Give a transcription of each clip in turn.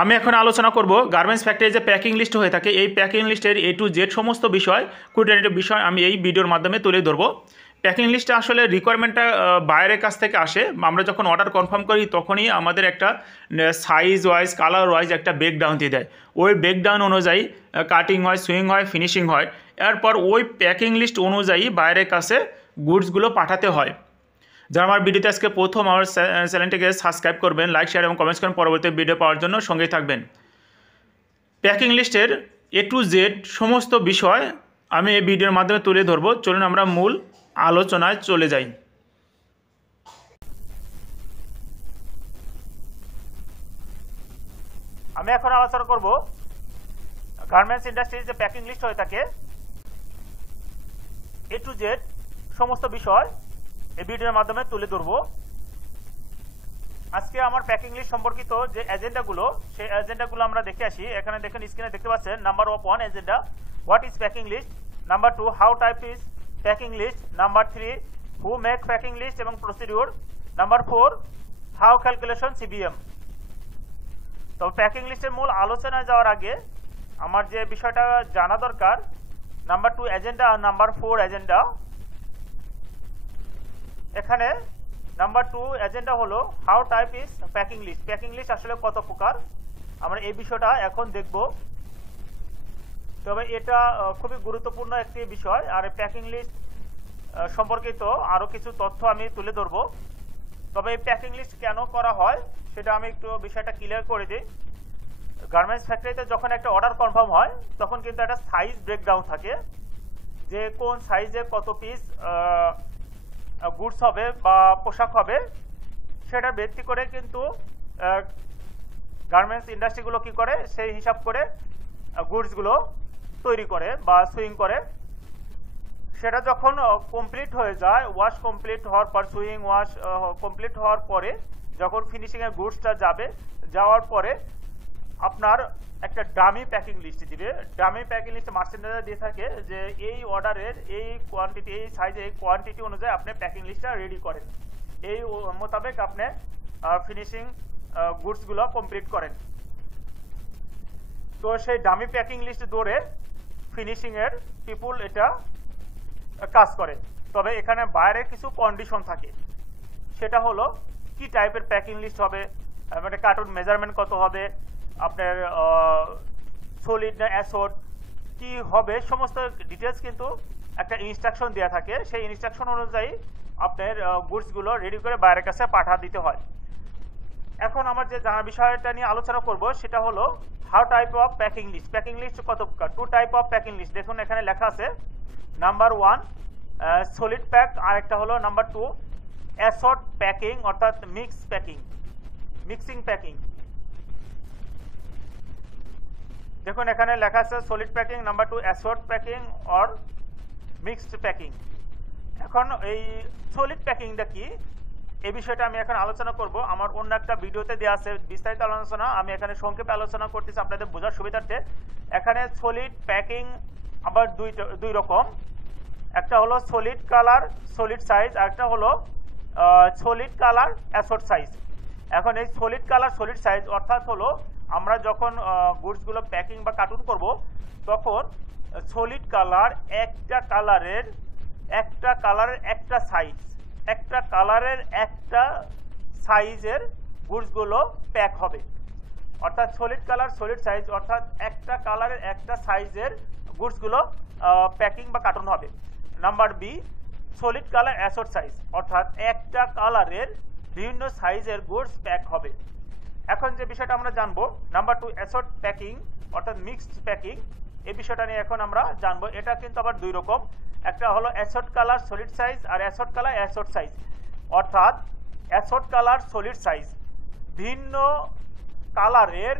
আমি এখন আলোচনা করব গার্মেন্টস ফ্যাক্টরি যে প্যাকিং লিস্ট হয়ে থাকে এই প্যাকিং লিস্টের A to Z সমস্ত বিষয় কোয়ান্টিটেটিভ বিষয় আমি এই ভিডিওর মাধ্যমে তুলে ধরবো। প্যাকিং লিস্টে আসলে রিকোয়ারমেন্টটা বাইরের কাছ থেকে আসে। আমরা যখন অর্ডার কনফার্ম করি তখনই আমাদের একটা সাইজ ওয়াইজ কালার ওয়াইজ একটা ব্রেকডাউন দিয়ে দেয়। ওই ব্রেকডাউন অনুযায়ী কাটিং হয়, সুইং হয়, ফিনিশিং হয়। এরপর ওই প্যাকিং লিস্ট অনুযায়ী বাইরের কাছে গুডসগুলো পাঠাতে হয়। যারা আমার ভিডিওতে আজকে প্রথম আমার চ্যানেলটিকে সাবস্ক্রাইব করবেন, লাইক শেয়ার এবং কমেন্টস করেন, পরবর্তী ভিডিও পাওয়ার জন্য সঙ্গেই থাকবেন। প্যাকিং লিস্টের A to Z সমস্ত বিষয় আমি এই ভিডিওর মাধ্যমে তুলে ধরবো। চলুন আমরা মূল আলোচনায় চলে যাই। আমি এখন আলোচনা করব গার্মেন্টস ইন্ডাস্ট্রির যে প্যাকিং লিস্ট হয়ে থাকে A to Z সমস্ত বিষয় এই ভিডিওর মাধ্যমে তুলে ধরবো। আজকে আমার প্যাকিং লিস্ট সম্পর্কিত যে এজেন্ডাগুলো সেই এজেন্ডাগুলো আমরা দেখে আসি। এখানে দেখেন স্ক্রিনে দেখতে পাচ্ছেন number 1 agenda, what is packing list. Number 2 how type is packing list. Number 3 who make packing list এবং procedure. Number 4 how calculation CBM। তো প্যাকিং লিস্টের মূল আলোচনায় যাওয়ার আগে আমার যে বিষয়টা জানা দরকার, নাম্বার 2 এজেন্ডা আর নাম্বার 4 এজেন্ডা। এখানে নাম্বার 2 এজেন্ডা হলো how type is packing list. Packing list আসলে কত প্রকার আমরা এই বিষয়টা এখন দেখব। তবে এটা খুবই গুরুত্বপূর্ণ একটি বিষয়। আর প্যাকিং লিস্ট সম্পর্কিত আরও কিছু তথ্য আমি তুলে ধরব। তবে এই প্যাকিং লিস্ট কেন করা হয় সেটা আমি একটু বিষয়টা ক্লিয়ার করে দিই। গার্মেন্টস ফ্যাক্টরিতে যখন একটা অর্ডার কনফার্ম হয় তখন কিন্তু একটা সাইজ ব্রেকডাউন থাকে, যে কোন সাইজে কত পিস গুডস হবে বা পোশাক হবে সেটা ভিত্তি করে কিন্তু গার্মেন্টস ইন্ডাস্ট্রিগুলো কি করে সেই হিসাব করে গুডসগুলো তৈরি করে বা সুইং করে। সেটা যখন কমপ্লিট হয়ে যায়, ওয়াশ কমপ্লিট হওয়ার পর, সুইং ওয়াশ কমপ্লিট হওয়ার পরে যখন ফিনিশিংয়ের গুডসটা যাওয়ার পরে আপনার একটা ডামি প্যাকিং লিস্ট দিবে। ডামি প্যাকিং লিস্ট মার্চেন্ডাইজার দিয়ে থাকে যে এই অর্ডারের এই কোয়ান্টিটি, এই সাইজে এই কোয়ান্টিটি অনুযায়ী আপনি প্যাকিং লিস্টটা রেডি করেন, এই মোতাবেক আপনি ফিনিশিং গুডসগুলো কমপ্লিট করেন। তো সেই ডামি প্যাকিং লিস্ট ধরে ফিনিশিংয়ের পিপুল এটা কাজ করে। তবে এখানে বাইরে কিছু কন্ডিশন থাকে, সেটা হলো কি টাইপের প্যাকিং লিস্ট হবে, মানে কার্টুন মেজারমেন্ট কত হবে, আপনার সলিড না অ্যাসোড কি হবে, সমস্ত ডিটেলস কিন্তু একটা ইনস্ট্রাকশন দেওয়া থাকে। সেই ইনস্ট্রাকশন অনুযায়ী আপনার গুডসগুলো রেডি করে বাইরের কাছে পাঠা দিতে হয়। এখন আমার যে জানা বিষয়টা নিয়ে আলোচনা করব সেটা হলো how type of packing list. Packing list কত প্রকার? 2 টাইপ অফ প্যাকিং লিস্ট। দেখুন এখানে লেখা আছে নাম্বার 1 সলিড প্যাক, আর একটা হলো নাম্বার 2 অ্যাসর্ট প্যাকিং অর্থাৎ মিক্স প্যাকিং, মিক্সিং প্যাকিং। দেখুন এখানে লেখা আছে solid packing, number 2 assort packing or mixed packing. এখন এই সলিড প্যাকিংটা কি এই বিষয়টা আমি এখন আলোচনা করব। আমার অন্য একটা ভিডিওতে দেওয়া আছে বিস্তারিত আলোচনা, আমি এখানে সংক্ষেপে আলোচনা করতেছি আপনাদের বোঝার সুবিধার্থে। এখানে সলিড প্যাকিং আবার দুই রকম, একটা হলো সলিড কালার সলিড সাইজ, আর একটা হলো সলিড কালার অ্যাসর্ট সাইজ। এখন এই সলিড কালার সলিড সাইজ অর্থাৎ হলো আমরা যখন গুডসগুলো প্যাকিং বা কার্টুন করব তখন সলিড কালার একটা কালারের একটা সাইজ, একটা কালারের একটা সাইজের গুডসগুলো প্যাক হবে। অর্থাৎ সলিড কালার সলিড সাইজ অর্থাৎ একটা কালারের একটা সাইজের গুডসগুলো প্যাকিং বা কার্টুন হবে। Number B solid colour assort size অর্থাৎ একটা কালারের বিভিন্ন সাইজের গুডস প্যাক হবে। এখন যে বিষয়টা আমরা জানবো নাম্বার 2 অ্যাসর্ট প্যাকিং অর্থাৎ মিক্সড প্যাকিং, এই বিষয়টা নিয়ে এখন আমরা জানবো। এটা কিন্তু আবার দুই রকম, একটা হলো অ্যাসর্ট কালার সলিড সাইজ আর অ্যাসর্ট কালার অ্যাসর্ট সাইজ। অর্থাৎ অ্যাসর্ট কালার সলিড সাইজ ভিন্ন কালারের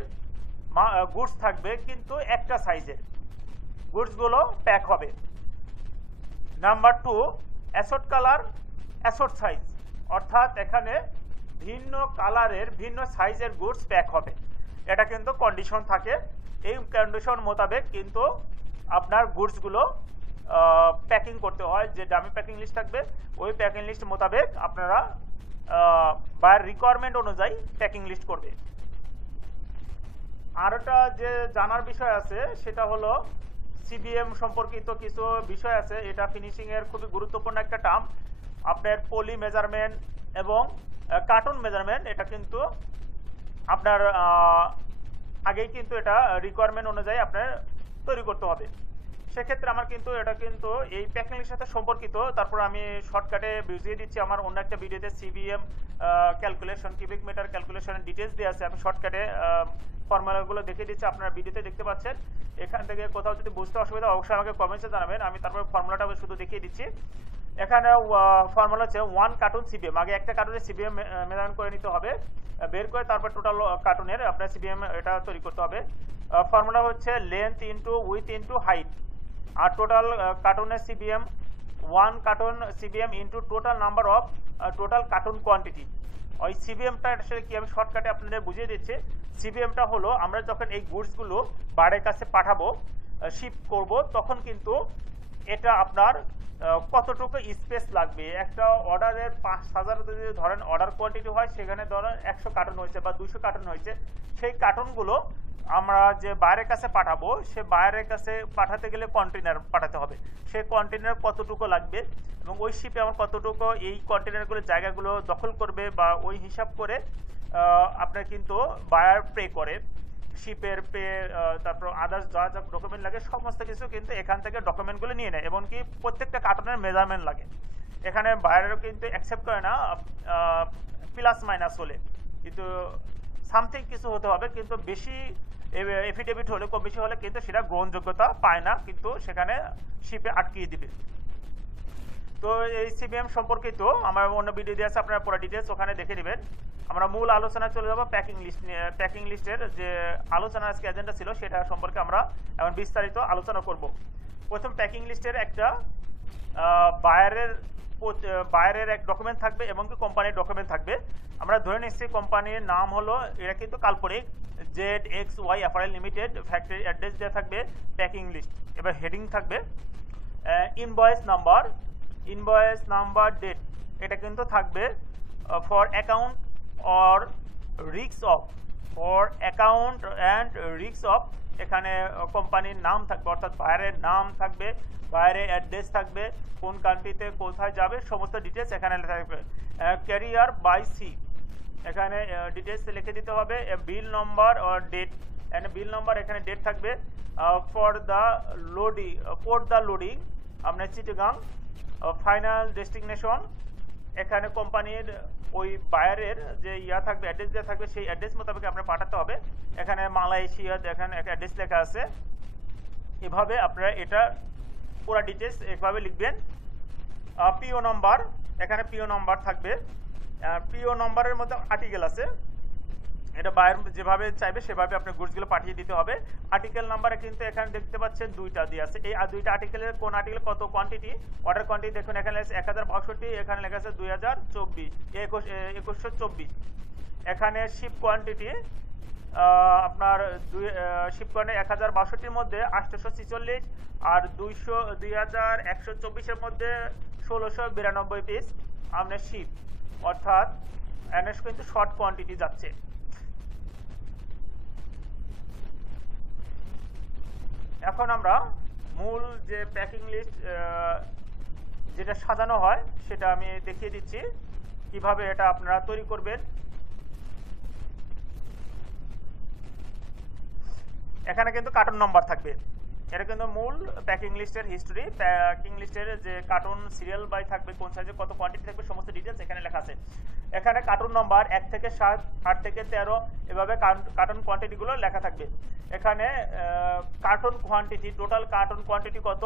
গুডস থাকবে কিন্তু একটা সাইজের গুডসগুলো প্যাক হবে। Number 2 assort colour assort size অর্থাৎ এখানে ভিন্ন কালারের ভিন্ন সাইজের গুডস প্যাক হবে। এটা কিন্তু কন্ডিশন থাকে, এই কন্ডিশন মোতাবেক কিন্তু আপনার গুডসগুলো প্যাকিং করতে হয়। যে ডামি প্যাকিং লিস্ট থাকবে ওই প্যাকিং লিস্ট মোতাবেক আপনারা বায়ার রিকোয়ারমেন্ট অনুযায়ী প্যাকিং লিস্ট করবে। আরেকটা যে জানার বিষয় আছে সেটা হলো সিবিএম সম্পর্কিত কিছু বিষয় আছে। এটা ফিনিশিং এর খুবই গুরুত্বপূর্ণ একটা টার্ম। আপনার পলি মেজারমেন্ট এবং কার্টুন মেজারমেন্ট এটা কিন্তু আপনার আগেই কিন্তু এটা রিকোয়ারমেন্ট অনুযায়ী আপনার তৈরি করতে হবে। সেক্ষেত্রে আমার কিন্তু এটা কিন্তু এই প্যাকিংয়ের সাথে সম্পর্কিত। তারপর আমি শর্টকাটে বুঝিয়ে দিচ্ছি আমার অন্য একটা ভিডিওতে সিবিএম ক্যালকুলেশন, কিউবিক মিটার ক্যালকুলেশনের ডিটেলস দিয়ে আছে। আমি শর্টকাটে ফর্মুলাগুলো দেখিয়ে দিচ্ছি, আপনারা ভিডিওতে দেখতে পাচ্ছেন। এখান থেকে কোথাও যদি বুঝতে অসুবিধা অবশ্যই আমাকে কমেন্টসে জানাবেন, আমি তারপর ফর্মুলাটা শুধু দেখিয়ে দিচ্ছি। এখানে ফর্মুলা হচ্ছে 1 কার্টুন সিবিএম। আগে একটা কার্টুনের সিবিএম মেজারমেন্ট করে নিতে হবে, বের করে তারপর টোটাল কার্টুনের আপনার সিবিএম এটা তৈরি করতে হবে। ফর্মুলা হচ্ছে length into width into height, আর টোটাল কার্টুনের CBM 1 carton CBM into total number of total carton quantity. ওই সিবিএমটা আসলে কি আমি শর্টকাটে আপনাদের বুঝিয়ে দিচ্ছি। সিবিএমটা হলো আমরা যখন এই গুডসগুলো বাইরের কাছে পাঠাবো, শিপ করব, তখন কিন্তু এটা আপনার কতটুকু স্পেস লাগবে। একটা অর্ডারের 5000 যদি ধরেন অর্ডার কোয়ান্টিটি হয়, সেখানে ধরেন 100 কার্টুন হয়েছে বা 200 কার্টুন হয়েছে, সেই কার্টুনগুলো আমরা যে বাইরের কাছে পাঠাবো, সে বাইরের কাছে পাঠাতে গেলে কন্টেনার পাঠাতে হবে। সেই কন্টেনার কতটুকু লাগবে এবং ওই শিপে আমার কতটুকু এই কন্টেনারগুলোর জায়গাগুলো দখল করবে বা ওই হিসাব করে আপনার কিন্তু বায়ার পে করে। শিপের পে, তারপর আদার্স যা যা ডকুমেন্ট লাগে সমস্ত কিছু কিন্তু এখান থেকে ডকুমেন্টগুলো নিয়ে নেয়। এমনকি প্রত্যেকটা কার্টুনের মেজারমেন্ট লাগে। এখানে বায়ারও কিন্তু অ্যাকসেপ্ট করে না প্লাস মাইনাস হলে, কিন্তু সামথিং কিছু হতে হবে। কিন্তু বেশি এফিডেভিট হলে, কম বেশি হলে কিন্তু সেটা গ্রহণযোগ্যতা পায় না, কিন্তু সেখানে শিপে আটকিয়ে দিবে। তো এই সিবিএম সম্পর্কিত আমার অন্য ভিডিও দিয়ে আছে, আপনারা পুরো ডিটেলস ওখানে দেখে নেবেন। আমরা মূল আলোচনা চলে যাবো প্যাকিং লিস্ট নিয়ে। প্যাকিং লিস্টের যে আলোচনা আজকে এজেন্ডা ছিল সেটা সম্পর্কে আমরা এখন বিস্তারিত আলোচনা করব। প্রথম প্যাকিং লিস্টের একটা বায়ারের এক ডকুমেন্ট থাকবে এবং কি কোম্পানির ডকুমেন্ট থাকবে। আমরা ধরে নিচ্ছি কোম্পানির নাম হলো, এটা কিন্তু কাল্পনিক, ZXY apparel limited, factory address দেওয়া থাকবে, প্যাকিং লিস্ট। এবার হেডিং থাকবে ইনভয়েস নাম্বার, ডেট, এটা কিন্তু থাকবে for account or risk of, for account and risk of. এখানে কোম্পানির নাম থাকবে, অর্থাৎ বায়ারের নাম থাকবে, বায়ারের অ্যাড্রেস থাকবে, কোন কান্ট্রিতে কোথায় যাবে সমস্ত ডিটেলস এখানে থাকবে। ক্যারিয়ার বাই সি, এখানে ডিটেলস লিখে দিতে হবে। বিল নম্বর অর ডেট, এখানে বিল নম্বর, এখানে ডেট থাকবে। ফর দ্য লোডিং আপনার চিটাগাং, ফাইনাল ডেস্টিনেশন, এখানে কোম্পানির ওই বায়ারের যে থাকবে, অ্যাড্রেস দেওয়া থাকবে, সেই অ্যাড্রেস মোতাবেক আপনার পাঠাতে হবে। এখানে মালয়েশিয়া দেখেন একটা অ্যাড্রেস লেখা আছে। এভাবে আপনারা এটা পুরো ডিটেলস এভাবে লিখবেন। পিও নম্বর, এখানে পিও নম্বর থাকবে। পিও নম্বরের মধ্যে আর্টিকেল আছে, এটা বায়ার যেভাবে চাইবে সেভাবে আপনার গুডসগুলো পাঠিয়ে দিতে হবে। আর্টিকেল নাম্বারে কিন্তু এখানে দেখতে পাচ্ছেন 2টা দিয়ে আছে। এই 2টা আর্টিকেলের কোন আর্টিকেল কত কোয়ান্টিটি, অর্ডার কোয়ান্টিটি দেখুন এখানে আছে 1062, এখানে লেখা আছে 2124। এখানে শিপ কোয়ান্টিটি আপনার শিপ কোয়ান্টিটি 1062-র মধ্যে 846 আর 2124-এর মধ্যে 1692 পিস আপনার শিপ, অর্থাৎ এনএস কিন্তু শর্ট কোয়ান্টিটি যাচ্ছে। এখন আমরা মূল যে প্যাকিং লিস্ট যেটা সাজানো হয় সেটা আমি দেখিয়ে দিচ্ছি কিভাবে এটা আপনারা তৈরি করবেন। এখানে কিন্তু কার্টুন নম্বর থাকবে, এটা কিন্তু মূল প্যাকিং লিস্টের হিস্টোরি। প্যাকিং লিস্টের যে কার্টুন সিরিয়াল বাই থাকবে, কোন সাইজে কত কোয়ান্টিটি থাকবে সমস্ত ডিটেলস এখানে লেখা আছে। এখানে কার্টুন নম্বর 1 থেকে 7, 8 থেকে 13 এভাবে কার্টুন কোয়ান্টিটিগুলো লেখা থাকবে। এখানে cartoon quantity, total carton quantity কত,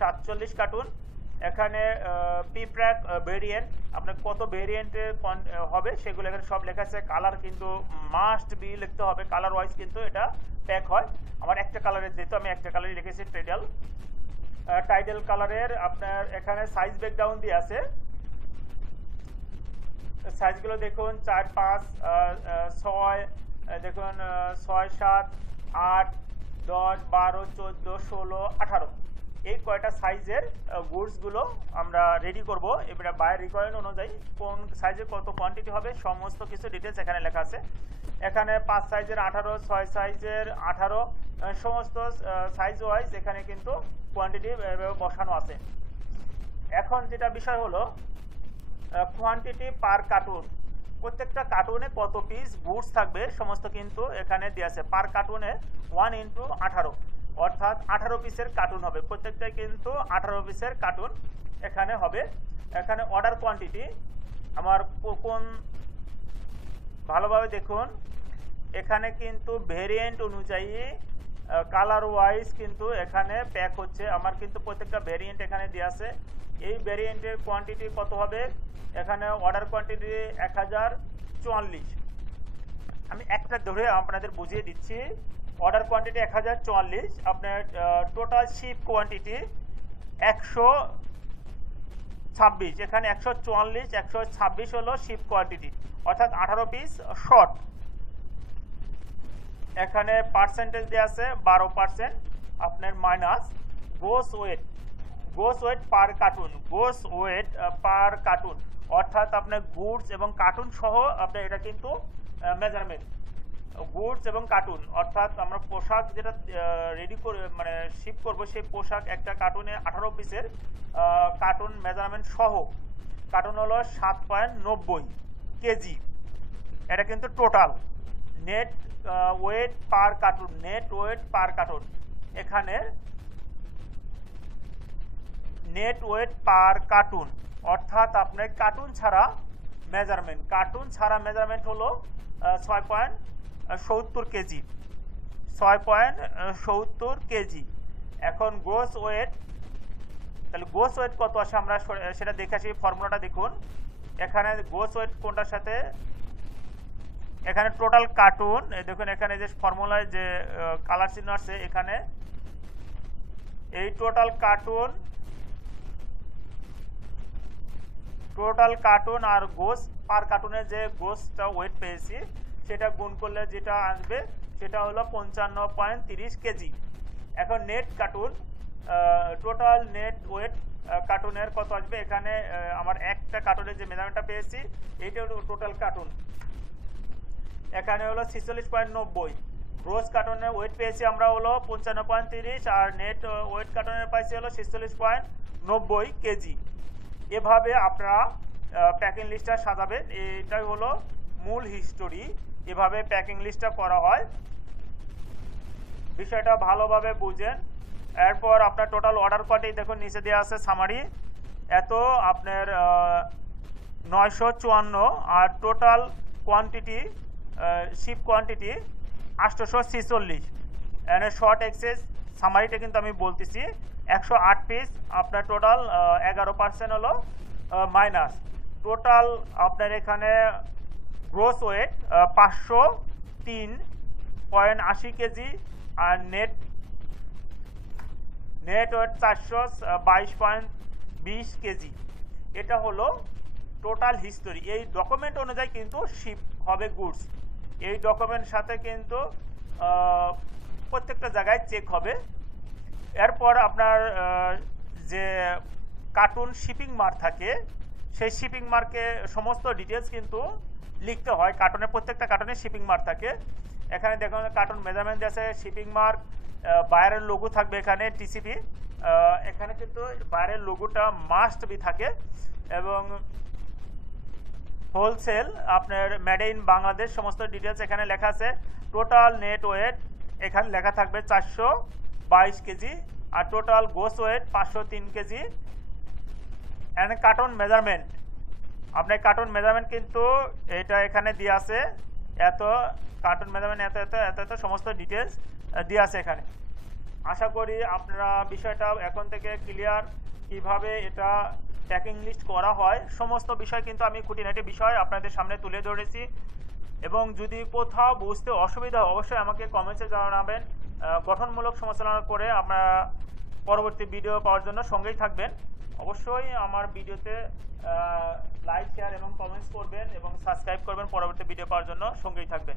47 কার্টুন। এখানে পিপ্র্যাক ভেরিয়েন্ট, আপনার কত ভেরিয়েন্টের হবে সেগুলো এখানে সব লেখা আছে। কালার কিন্তু মাস্ট বি লিখতে হবে, কালার ওয়াইজ কিন্তু এটা প্যাক হয়। আমার একটা কালারের, যেহেতু আমি একটা কালারই লিখেছি টাইটেল কালারের। আপনার এখানে সাইজ ব্রেকডাউন দিয়ে আছে, সাইজগুলো দেখুন 4, 5, 6, দেখুন 6, 7, 8, 10, 12, 14, 16, 18 এই কয়টা সাইজের গুডসগুলো আমরা রেডি করব। এবারে বায়ার রিকোয়ারমেন্ট অনুযায়ী কোন সাইজে কত কোয়ান্টিটি হবে সমস্ত কিছু ডিটেলস এখানে লেখা আছে। এখানে 5 সাইজের 18, 6 সাইজের 18, সমস্ত সাইজ ওয়াইজ এখানে কিন্তু কোয়ান্টিটি বসানো আছে। এখন যেটা বিষয় হলো কোয়ান্টিটি পার কার্টুন, প্রত্যেকটা কার্টুনে কত পিস গুডস থাকবে সমস্ত কিন্তু এখানে দেওয়া আছে। পার কার্টুনে 1 × 18, অর্থাৎ 18 পিসের কার্টুন হবে, প্রত্যেকটাই কিন্তু 18 পিসের কার্টুন এখানে হবে। এখানে অর্ডার কোয়ান্টিটি আমার কোন ভালোভাবে দেখুন, এখানে কিন্তু ভেরিয়েন্ট অনুযায়ী কালার ওয়াইজ কিন্তু এখানে প্যাক হচ্ছে। আমার কিন্তু প্রত্যেকটা ভেরিয়েন্ট এখানে দেওয়া আছে। এই ভেরিয়েন্টের কোয়ান্টিটি কত হবে, এখানে অর্ডার কোয়ান্টিটি 1044। আমি একটা ধরে আপনাদের বুঝিয়ে দিচ্ছি। অর্ডার কোয়ান্টিটি 1044, আপনার টোটাল শিপ কোয়ান্টিটি 126। এখানে 144, 126 হলো শিপ কোয়ান্টিটি, অর্থাৎ 18 পিস শর্ট। এখানে পার্সেন্টেজ দেওয়া আছে 12%, আপনার minus gross weight. Gross weight per carton, gross weight per carton, অর্থাৎ আপনার গুডস এবং কার্টুন সহ আপনার এটা কিন্তু মেজারমেন্ট। গুডস এবং কার্টুন অর্থাৎ আমরা পোশাক যেটা রেডি করে মানে শিপ করবো, সেই পোশাক একটা কার্টুনে 18 পিসের কার্টুন মেজারমেন্ট সহ কার্টুন হলো 7.90 কেজি। এটা কিন্তু total net wait per cartoon, net wait per cartoon. এখানে নেট ওয়েট পার কার্টুন অর্থাৎ আপনার কার্টুন ছাড়া মেজারমেন্ট, কার্টুন ছাড়া মেজারমেন্ট হলো 6.70 কেজি, 6.70 কেজি। এখন গ্রোস ওয়েট, তাহলে গ্রোস ওয়েট কত আসে আমরা সেটা দেখে আসি। ফর্মুলাটা দেখুন, এখানে গ্রোস ওয়েট কোনটার সাথে, এখানে টোটাল কার্টুন দেখুন, এখানে যে ফর্মুলায় যে কালার চিহ্ন আছে, এখানে এই টোটাল কার্টুন আর গোস পার কার্টুনে যে গোসটা ওয়েট পেয়েছি সেটা গুণ করলে যেটা আসবে সেটা হলো 55.30 কেজি। এখন net carton, total net weight কার্টুনের কত আসবে, এখানে আমার একটা কার্টুনের যে মেজারমেন্টটা পেয়েছি এইটা হলো টোটাল কার্টুন, এখানে হলো 46.90। গ্রোস কার্টুনের ওয়েট পেয়েছি আমরা হলো 55.30 আর নেট ওয়েট কার্টুনের পাইছি হলো 46.90 কেজি। এভাবে আপনারা প্যাকিং লিস্টটা সাজাবেন। এটাই হলো মূল হিস্টোরি, এভাবে প্যাকিং লিস্টটা করা হয়। বিষয়টা ভালোভাবে বুঝেন। এরপর আপনার টোটাল অর্ডার কোয়ান্টিটি দেখুন নিচে দেওয়া আছে সামারি, এত আপনার 954 আর টোটাল কোয়ান্টিটি শিপ কোয়ান্টিটি 846। এখানে শর্ট এক্সেস সামারিটা কিন্তু আমি বলতেছি 108 পিস, আপনার টোটাল 11% হলো মাইনাস। টোটাল আপনার এখানে গ্রোস ওয়েট 503.80 কেজি আর নেট ওয়েট 422.20 কেজি। এটা হলো টোটাল হিস্টোরি। এই ডকুমেন্ট অনুযায়ী কিন্তু শিপ হবে গুডস, এই ডকুমেন্ট সাথে কিন্তু প্রত্যেকটা জায়গায় চেক হবে। এরপর আপনার যে কার্টুন শিপিং মার্ক থাকে, সেই শিপিং মার্কে সমস্ত ডিটেলস কিন্তু লিখতে হয়। কার্টুনের প্রত্যেকটা কার্টুনে শিপিং মার্ক থাকে। এখানে দেখুন কার্টুন মেজারমেন্ট আছে, শিপিং মার্ক, বায়ারের লোগো থাকবে এখানে টিসিপি, এখানে কিন্তু বায়ারের লোগোটা মাস্ট বি থাকে এবং হোলসেল আপনার মেড ইন বাংলাদেশ সমস্ত ডিটেলস এখানে লেখা আছে। টোটাল নেট ওয়েট এখানে লেখা থাকবে 422 কেজি আর total gross weight 503 KG. And carton measurement, আপনার কার্টুন মেজারমেন্ট কিন্তু এটা এখানে দিয়ে আছে, এত কার্টুন মেজারমেন্ট এত এত এত এত সমস্ত ডিটেলস দিয়ে আছে এখানে। আশা করি আপনারা বিষয়টা এখন থেকে ক্লিয়ার, কিভাবে এটা প্যাকিং লিস্ট করা হয় সমস্ত বিষয় কিন্তু আমি খুঁটিনাটি বিষয় আপনাদের সামনে তুলে ধরেছি। এবং যদি কোথাও বুঝতে অসুবিধা হয় অবশ্যই আমাকে কমেন্টসে জানাবেন। গঠনমূলক সমালোচনা করে আপনারা পরবর্তী ভিডিও পাওয়ার জন্য সঙ্গেই থাকবেন। অবশ্যই আমার ভিডিওতে লাইক শেয়ার এবং কমেন্টস করবেন এবং সাবস্ক্রাইব করবেন, পরবর্তী ভিডিও পাওয়ার জন্য সঙ্গেই থাকবেন।